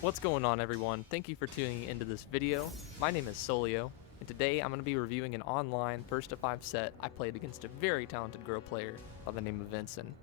What's going on, everyone? Thank you for tuning into this video. My name is Solio, and today I'm going to be reviewing an online first to 5 set I played against a very talented Groh player by the name of Vinson.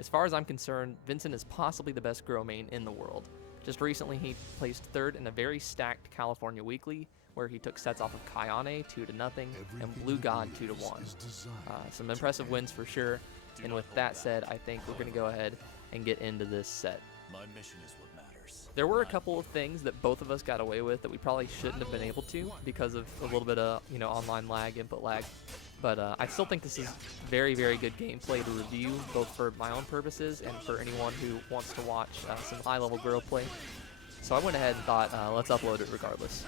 As far as I'm concerned, Vinson is possibly the best Groh main in the world. Just recently he placed 3rd in a very stacked California Weekly, where he took sets off of Kayane 2-0 and Blue God 2-1. Some impressive wins for sure, and with that said, I think we're going to go ahead and get into this set. My mission is what matters. There were a couple of things that both of us got away with that we probably shouldn't have been able to because of a little bit of, online lag, input lag. But I still think this is very, very good gameplay to review, both for my own purposes and for anyone who wants to watch some high-level Groh play. So I went ahead and thought, let's upload it regardless.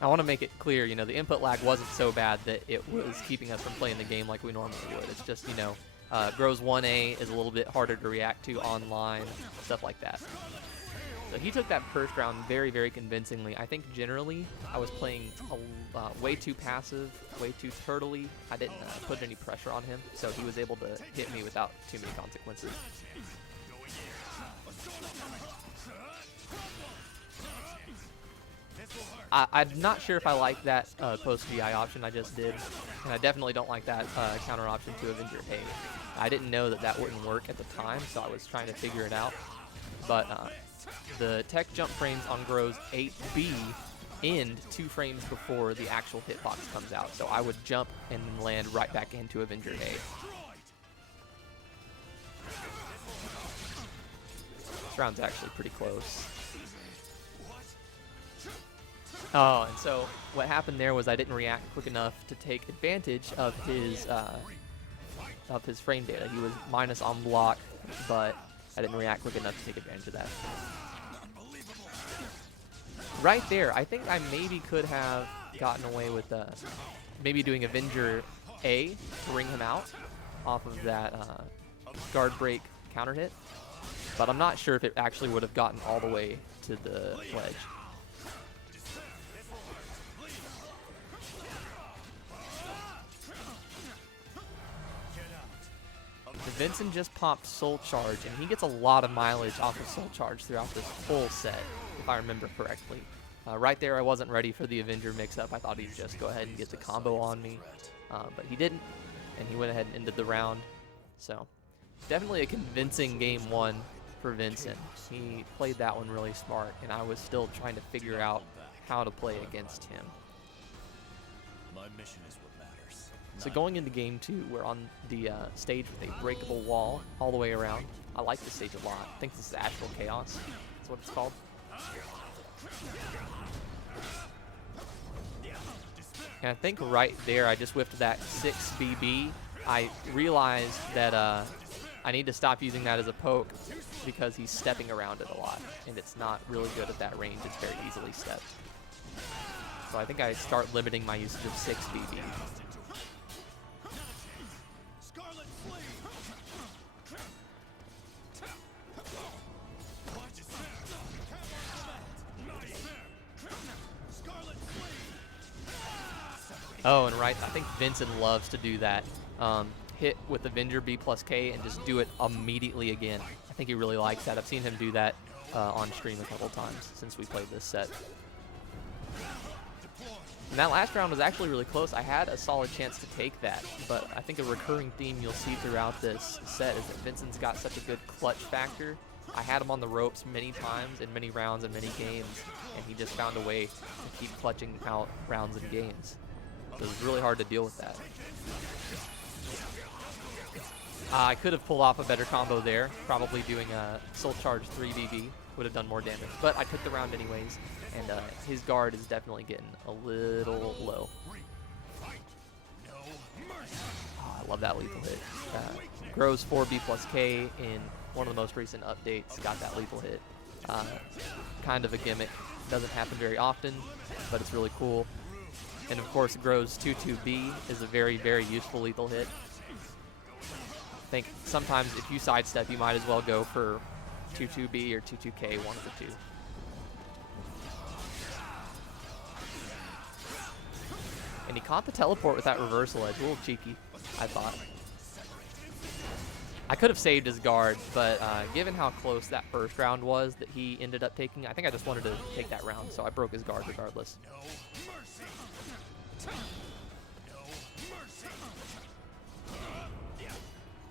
I want to make it clear, the input lag wasn't so bad that it was keeping us from playing the game like we normally would. It's just, Groh's 1A is a little bit harder to react to online, stuff like that. So he took that first round very, very convincingly. I think generally I was playing way too passive, way too turtley. I didn't put any pressure on him, so he was able to hit me without too many consequences. I'm not sure if I like that post-GI option I just did, and I definitely don't like that counter option to Avenger K. I didn't know that that wouldn't work at the time, so I was trying to figure it out. But the tech jump frames on Groh's 8B end 2 frames before the actual hitbox comes out, so I would jump and then land right back into Avenger A. This round's actually pretty close. Oh, and so what happened there was I didn't react quick enough to take advantage of his frame data. He was minus on block, but I didn't react quick enough to take advantage of that. Right there, I think I maybe could have gotten away with maybe doing Avenger A to ring him out off of that guard break counter hit, but I'm not sure if it actually would have gotten all the way to the ledge. Vinson just popped Soul Charge, and he gets a lot of mileage off of Soul Charge throughout this whole set, if I remember correctly. Right there, I wasn't ready for the Avenger mix-up. I thought he'd just go ahead and get the combo on me, but he didn't, and he went ahead and ended the round. So, definitely a convincing game 1 for Vinson. He played that one really smart, and I was still trying to figure out how to play against him. My mission is what matters. So going into game 2, we're on the stage with a breakable wall all the way around. I like this stage a lot. I think this is Astral Chaos. That's what it's called. And I think right there, I just whiffed that 6 BB. I realized that I need to stop using that as a poke because he's stepping around it a lot, and it's not really good at that range. It's very easily stepped. So I think I start limiting my usage of 6 BB. Oh, and right, I think Vinson loves to do that. Hit with Avenger B plus K and just do it immediately again. I think he really likes that. I've seen him do that on stream a couple times since we played this set. And that last round was actually really close. I had a solid chance to take that, but I think a recurring theme you'll see throughout this set is that Vinson's got such a good clutch factor. I had him on the ropes many times in many rounds and many games, and he just found a way to keep clutching out rounds and games. So it was really hard to deal with that. I could have pulled off a better combo there, probably doing a Soul Charge 3 BB would have done more damage, but I took the round anyways, and his guard is definitely getting a little low. Oh, I love that lethal hit. Groh's 4B plus K in one of the most recent updates got that lethal hit. Kind of a gimmick, doesn't happen very often, but it's really cool. And of course, Groh's 2-2B is a very, very useful lethal hit. I think sometimes if you sidestep, you might as well go for 2-2B or 2-2K, one of the two. And he caught the teleport with that reversal edge. A little cheeky, I thought. I could have saved his guard, but given how close that first round was that he ended up taking, I think I just wanted to take that round, so I broke his guard regardless. No mercy. No mercy.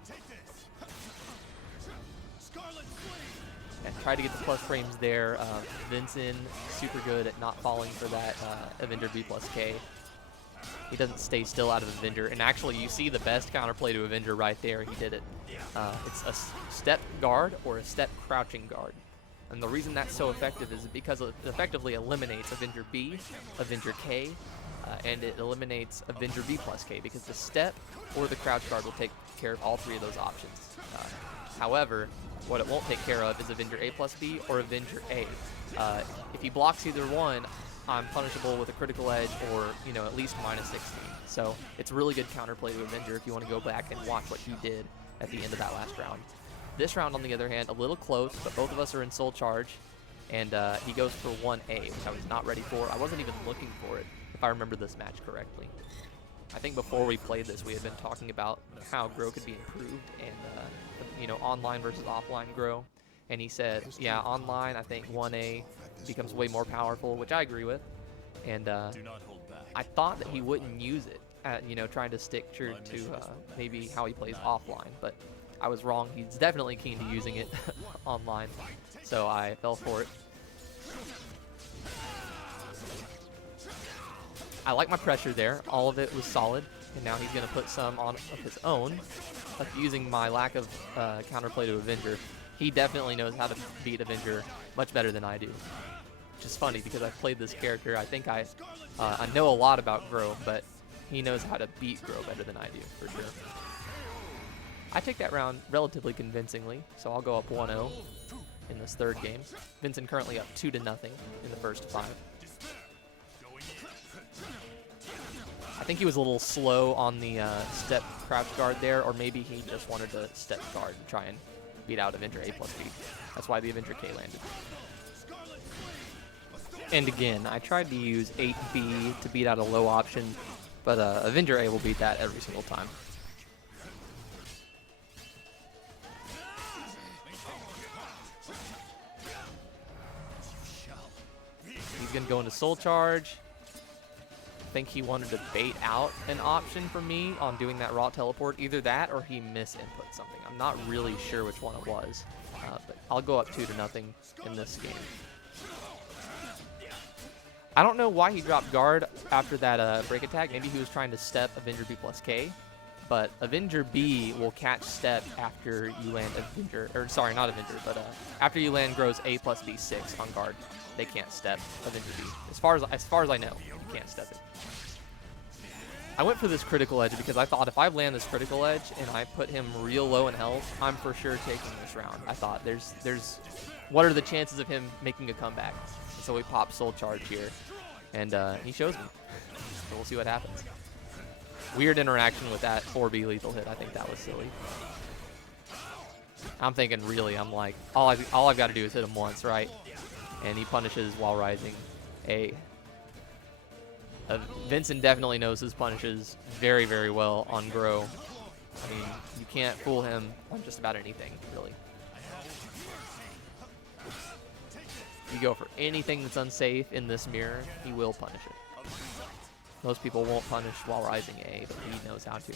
Take this. Scarlet Flame. And tried to get the plus frames there. Vinson, super good at not falling for that Avenger B plus K. He doesn't stay still out of Avenger. And actually, you see the best counterplay to Avenger right there. He did it. It's a step guard or a step crouching guard. And the reason that's so effective is because it effectively eliminates Avenger B, Avenger K, and it eliminates Avenger B plus K because the step or the crouch guard will take care of all three of those options. However, what it won't take care of is Avenger A plus B or Avenger A. If he blocks either one, I'm punishable with a critical edge or, you know, at least minus 16. So it's really good counterplay to Avenger if you want to go back and watch what he did at the end of that last round. This round, on the other hand, a little close, but both of us are in Soul Charge, and he goes for 1A, which I was not ready for. I wasn't even looking for it, if I remember this match correctly. I think before we played this, we had been talking about how Groh could be improved and, you know, online versus offline Groh. And he said, yeah, online, I think 1A becomes way more powerful, which I agree with. And Do not hold back. I thought that he wouldn't use it, you know, trying to stick true to maybe how he plays offline. But I was wrong. He's definitely keen to using it online. So I fell for it. I like my pressure there. All of it was solid. And now he's going to put some on of his own, using my lack of counterplay to Avenger. He definitely knows how to beat Avenger much better than I do. Which is funny because I've played this character. I think I know a lot about Groh, but he knows how to beat Groh better than I do, for sure. I take that round relatively convincingly, so I'll go up 1-0 in this third game. Vinson currently up 2-0 in the first 5. I think he was a little slow on the step crouch guard there, or maybe he just wanted to step guard and try and beat out Avenger A plus B. That's why the Avenger K landed. And again, I tried to use 8B to beat out a low option, but Avenger A will beat that every single time. He's going to go into Soul Charge. I think he wanted to bait out an option for me on doing that raw teleport. Either that or he misinput something. I'm not really sure which one it was, but I'll go up 2-0 in this game. I don't know why he dropped guard after that break attack. Maybe he was trying to step Avenger B plus K, but Avenger B will catch step after you land Avenger, or sorry, not Avenger, but after you land Groh's A plus B 6 on guard. They can't step Avenger B. As far as I know, you can't step it. I went for this critical edge because I thought if I land this critical edge and I put him real low in health, I'm for sure taking this round. I thought what are the chances of him making a comeback? And so we pop Soul Charge here, and he shows me. So we'll see what happens. Weird interaction with that 4B lethal hit. I think that was silly. I'm thinking really, I'm like, all I've got to do is hit him once, right? And he punishes while rising A. Vinson definitely knows his punishes very, very well on Groh. I mean, you can't fool him on just about anything, really. You go for anything that's unsafe in this mirror, he will punish it. Most people won't punish while rising A, but he knows how to.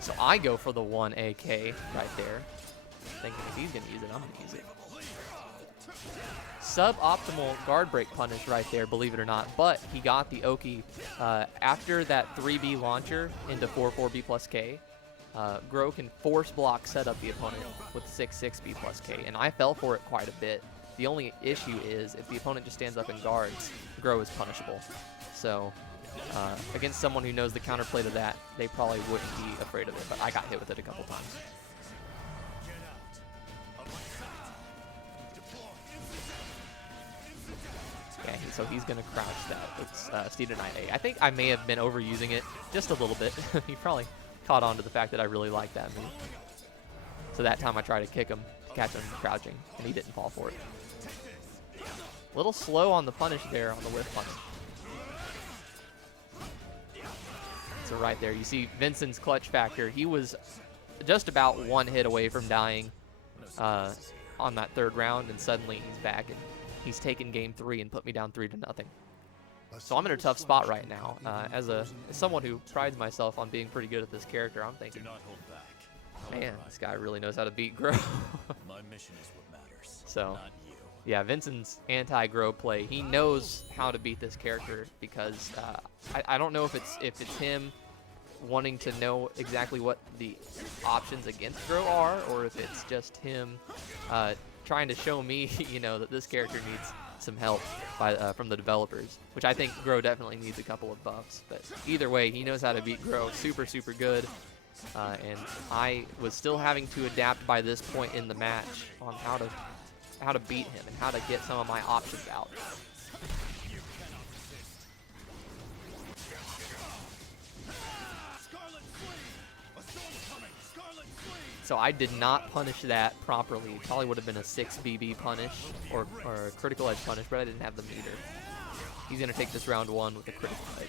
So I go for the 1AK right there, thinking if he's going to use it, I'm going to use it. Suboptimal guard break punish right there, believe it or not, but he got the Oki after that 3B launcher into 4-4B plus K. Groh can force block set up the opponent with 6-6B plus K, and I fell for it quite a bit. The only issue is if the opponent just stands up and guards, Groh is punishable. So against someone who knows the counterplay to that, they probably wouldn't be afraid of it, but I got hit with it a couple times. Okay, so he's going to crouch that. It's Steed and A. I think I may have been overusing it just a little bit. He probably caught on to the fact that I really like that move. So that time I tried to kick him, catch him crouching, and he didn't fall for it. A little slow on the punish there on the whiff punish. So right there, you see Vinson's clutch factor. He was just about one hit away from dying on that third round, and suddenly he's back and he's taken game 3 and put me down 3-0. So I'm in a tough spot right now. As someone who prides myself on being pretty good at this character, I'm thinking, man, this guy really knows how to beat Groh. My mission is what matters. So, Not you. yeah, Vinson's anti-Groh play. He knows how to beat this character because I don't know if it's him wanting to know exactly what the options against Groh are, or if it's just him trying to show me, you know, that this character needs some help from the developers, which I think Groh definitely needs a couple of buffs. But either way, he knows how to beat Groh super, super good. And I was still having to adapt by this point in the match on how to beat him and how to get some of my options out. So I did not punish that properly. It probably would have been a 6 BB punish or a critical edge punish, but I didn't have the meter. He's going to take this round 1 with a critical edge.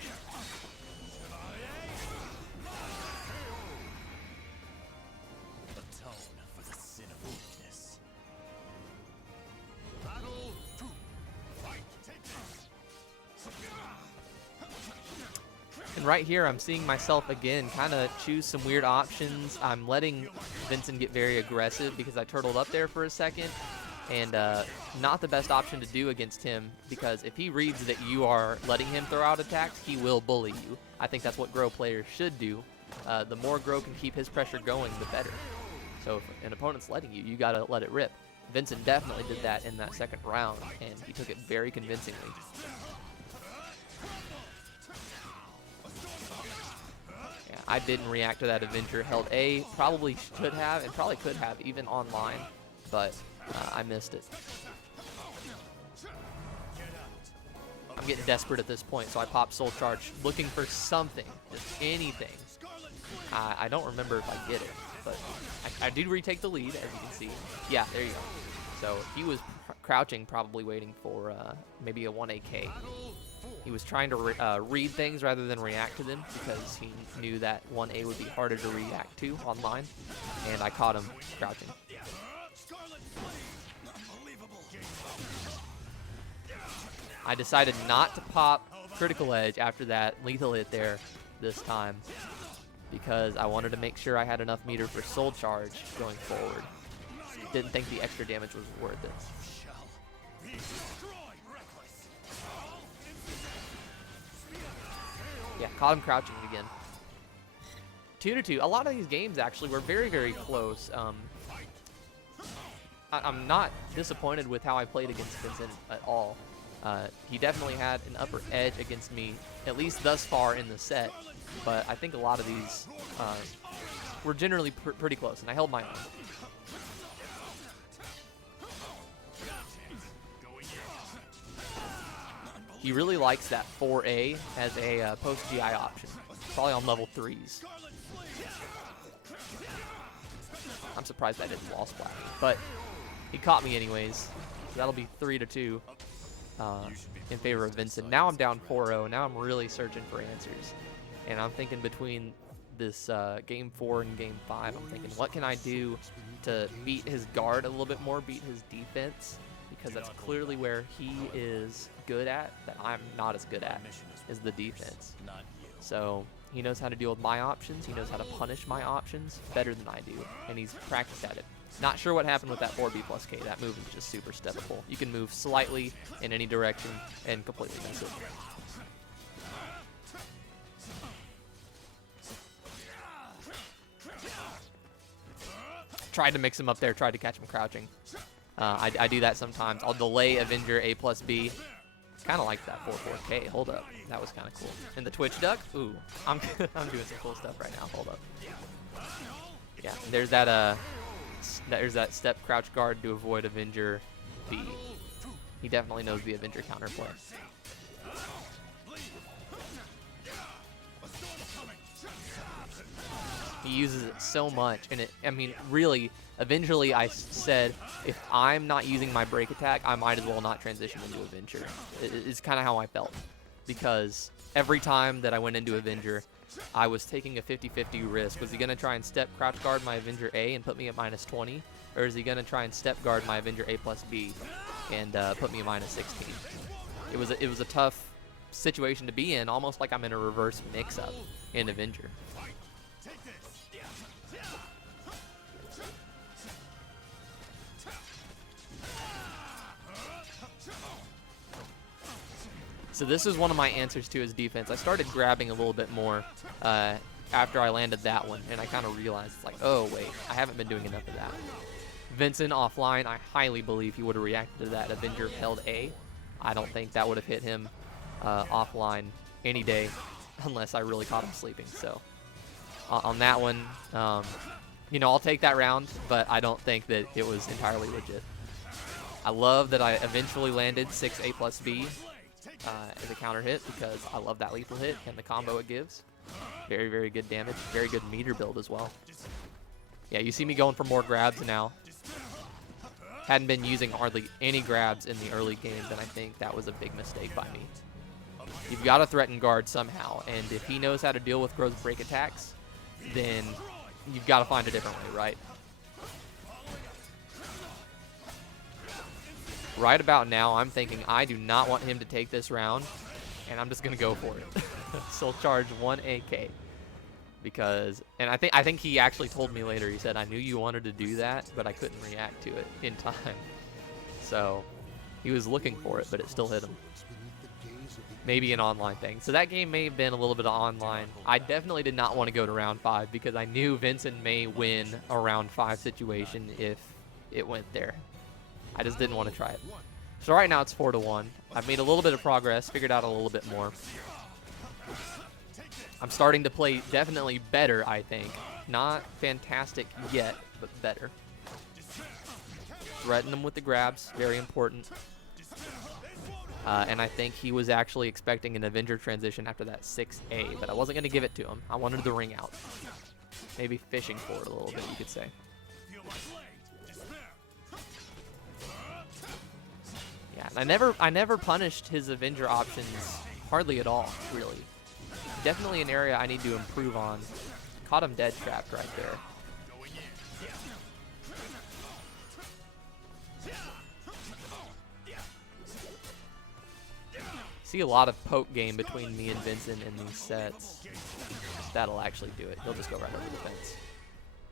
And right here, I'm seeing myself again kind of choose some weird options. I'm letting Vinson get very aggressive because I turtled up there for a second. And not the best option to do against him, because if he reads that you are letting him throw out attacks, he will bully you. I think that's what Groh players should do. The more Groh can keep his pressure going, the better. So if an opponent's letting you, you got to let it rip. Vinson definitely did that in that second round, and he took it very convincingly. I didn't react to that Avenger. Held A, probably should have, and probably could have, even online, but I missed it. I'm getting desperate at this point, so I pop Soul Charge, looking for something, just anything. I don't remember if I get it, but I do retake the lead, as you can see. Yeah, there you go. So he was crouching, probably waiting for maybe a 1 AK. He was trying to read things rather than react to them because he knew that 1A would be harder to react to online, and I caught him crouching. I decided not to pop critical edge after that lethal hit there this time because I wanted to make sure I had enough meter for soul charge going forward. Didn't think the extra damage was worth it. Yeah, caught him crouching again. 2-2. A lot of these games actually were very, very close. I'm not disappointed with how I played against Vinson at all. He definitely had an upper edge against me, at least thus far in the set. But I think a lot of these were generally pretty close, and I held my own. He really likes that 4A as a post-GI option. Probably on level 3s. I'm surprised I didn't wall splat me, but he caught me anyways. So that'll be 3-2 in favor of Vinson. Now I'm down 4-0. Now I'm really searching for answers. And I'm thinking between this game 4 and game 5, I'm thinking, what can I do to beat his guard a little bit more, beat his defense? Because that's clearly where he is good at, that I'm not as good at, is the defense. So he knows how to deal with my options. He knows how to punish my options better than I do, and he's practiced at it. Not sure what happened with that 4B plus K. That move is just super steppable. You can move slightly in any direction and completely miss it. Tried to mix him up there, tried to catch him crouching. I do that sometimes. I'll delay Avenger A plus B. Kind of like that 4-4K. Hold up. That was kind of cool. And the Twitch duck? Ooh, I'm doing some cool stuff right now. Hold up. Yeah, there's that step crouch guard to avoid Avenger B. He definitely knows the Avenger counterplay. He uses it so much, and I mean, really, eventually I said, if I'm not using my break attack, I might as well not transition into Avenger. It's kind of how I felt, because every time that I went into Avenger, I was taking a 50-50 risk. Was he going to try and step crouch guard my Avenger A and put me at -20? Or is he going to try and step guard my Avenger A plus B and put me at -16? It was a tough situation to be in, almost like I'm in a reverse mix-up in Avenger. So this is one of my answers to his defense. I started grabbing a little bit more after I landed that one, and I kind of realized, it's like, oh, wait, I haven't been doing enough of that. Vinson offline, I highly believe he would have reacted to that Avenger held A. I don't think that would have hit him offline any day unless I really caught him sleeping. So on that one, you know, I'll take that round, but I don't think that it was entirely legit. I love that I eventually landed 6 A plus B as a counter hit because I love that lethal hit and the combo it gives. Very, very good damage. Very good meter build as well. Yeah, you see me going for more grabs now. Hadn't been using hardly any grabs in the early games, and I think that was a big mistake by me. You've got to threaten guard somehow, and if he knows how to deal with Groh's break attacks, then you've got to find a different way, right? Right about now, I'm thinking I do not want him to take this round, and I'm just going to go for it. Soul charge 1 AK. Because, and I think he actually told me later, he said, I knew you wanted to do that, but I couldn't react to it in time. So he was looking for it, but it still hit him. Maybe an online thing. So that game may have been a little bit of online. I definitely did not want to go to round 5 because I knew Vinson may win a round 5 situation if it went there. I just didn't want to try it. So right now it's 4-1. I've made a little bit of progress, figured out a little bit more. I'm starting to play definitely better, I think. Not fantastic yet, but better. Threaten him with the grabs, very important. And I think he was actually expecting an Avenger transition after that 6A, but I wasn't going to give it to him. I wanted the ring out. Maybe fishing for it a little bit, you could say. Yeah, and I never punished his Avenger options hardly at all, really. Definitely an area I need to improve on. Caught him dead trapped right there. See a lot of poke game between me and Vinson in these sets. That'll actually do it. He'll just go right over the fence.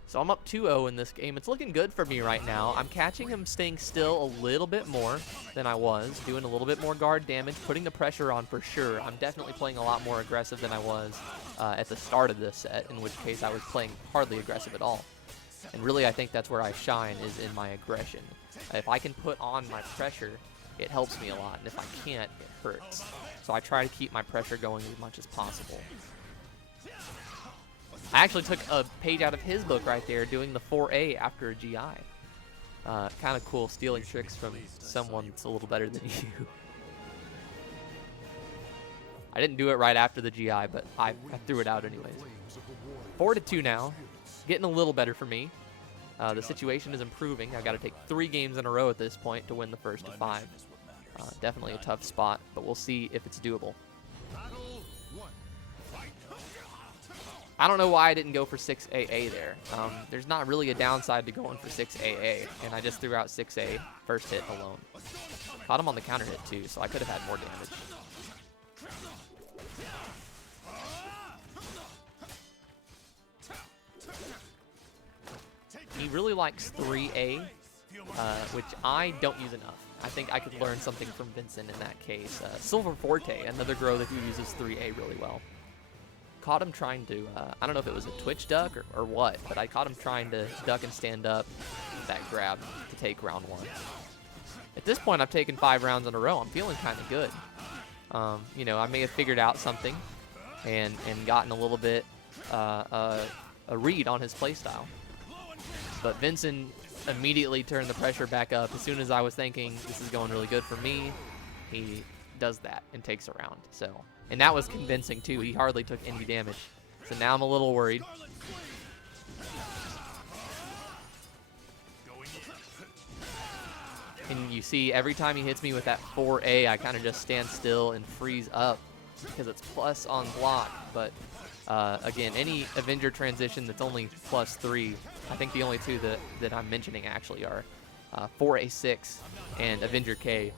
So I'm up 2-0 in this game. It's looking good for me right now. I'm catching him staying still a little bit more than I was, doing a little bit more guard damage, putting the pressure on for sure. I'm definitely playing a lot more aggressive than I was at the start of this set, in which case I was playing hardly aggressive at all. And really, I think that's where I shine, is in my aggression. If I can put on my pressure, it helps me a lot, and if I can't, it hurts. So I try to keep my pressure going as much as possible. I actually took a page out of his book right there, doing the 4A after a GI. Kind of cool, stealing tricks from someone that's a little better than you. I didn't do it right after the GI, but I threw it out anyways. 4-2 now. Getting a little better for me. The situation is improving. I've got to take 3 games in a row at this point to win the first of 5. Definitely a tough spot, but we'll see if it's doable. I don't know why I didn't go for 6AA there. There's not really a downside to going for 6AA, and I just threw out 6A first hit alone. Caught him on the counter hit too, so I could have had more damage. He really likes 3A, which I don't use enough. I think I could learn something from Vinson in that case. Silver Forte, another Groh that uses 3A really well. Caught him trying to, I don't know if it was a twitch duck or what, but I caught him trying to duck and stand up with that grab to take round 1. At this point, I've taken 5 rounds in a row. I'm feeling kind of good. You know, I may have figured out something and gotten a little bit a read on his playstyle. But Vinson immediately turned the pressure back up. As soon as I was thinking this is going really good for me, he does that and takes a round. So. And that was convincing, too. He hardly took any damage. So now I'm a little worried. And you see, every time he hits me with that 4A, I kind of just stand still and freeze up. because it's plus on block, but again, any Avenger transition that's only +3, I think the only two that I'm mentioning actually are 4A6 and Avenger K.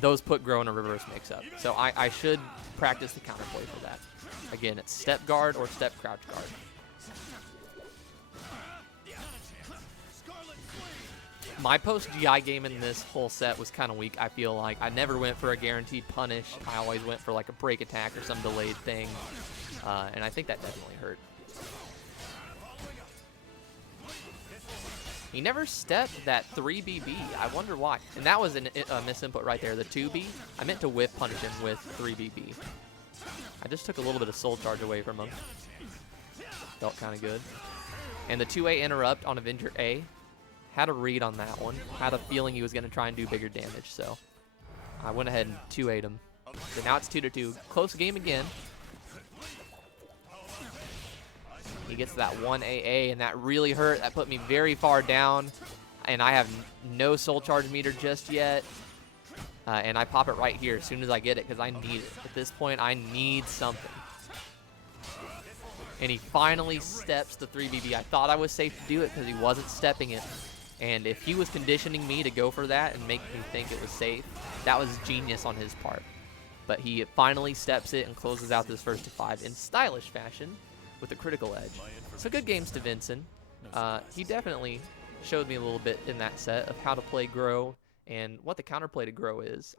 Those put Groh in a reverse mix-up. So I should practice the counterplay for that. Again, it's step guard or step crouch guard. My post-GI game in this whole set was kind of weak, I feel like. I never went for a guaranteed punish. I always went for like a break attack or some delayed thing. And I think that definitely hurt. He never stepped that 3BB. I wonder why. And that was a misinput right there, the 2B. I meant to whiff punish him with 3BB. I just took a little bit of soul charge away from him. Felt kind of good. And the 2A interrupt on Avenger A. Had a read on that one. Had a feeling he was going to try and do bigger damage, so I went ahead and 2A'd him. So now it's 2-2. Close game again. He gets that 1AA, and that really hurt. That put me very far down, and I have no soul charge meter just yet. And I pop it right here as soon as I get it, because I need it. At this point, I need something. And he finally steps the 3BB. I thought I was safe to do it because he wasn't stepping it. And if he was conditioning me to go for that and make me think it was safe, that was genius on his part. But he finally steps it and closes out this first to 5 in stylish fashion with a critical edge. So good games to Vinson. He definitely showed me a little bit in that set of how to play Groh and what the counterplay to Groh is.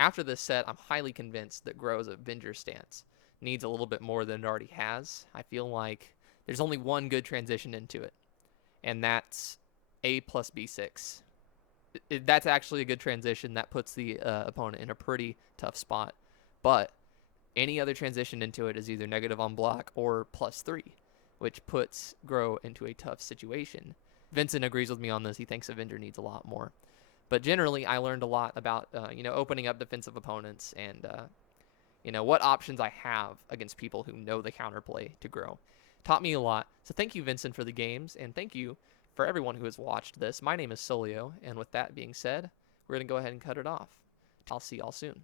After this set, I'm highly convinced that Groh's Avenger stance needs a little bit more than it already has. I feel like there's only one good transition into it, and that's A plus B6. That's actually a good transition. That puts the opponent in a pretty tough spot. But any other transition into it is either negative on block or +3, which puts Groh into a tough situation. Vinson agrees with me on this. He thinks Avenger needs a lot more. But generally, I learned a lot about opening up defensive opponents and what options I have against people who know the counterplay to Groh. Taught me a lot. So thank you, Vinson, for the games, and thank you for everyone who has watched this. My name is Solio, and with that being said, we're going to go ahead and cut it off. I'll see y'all soon.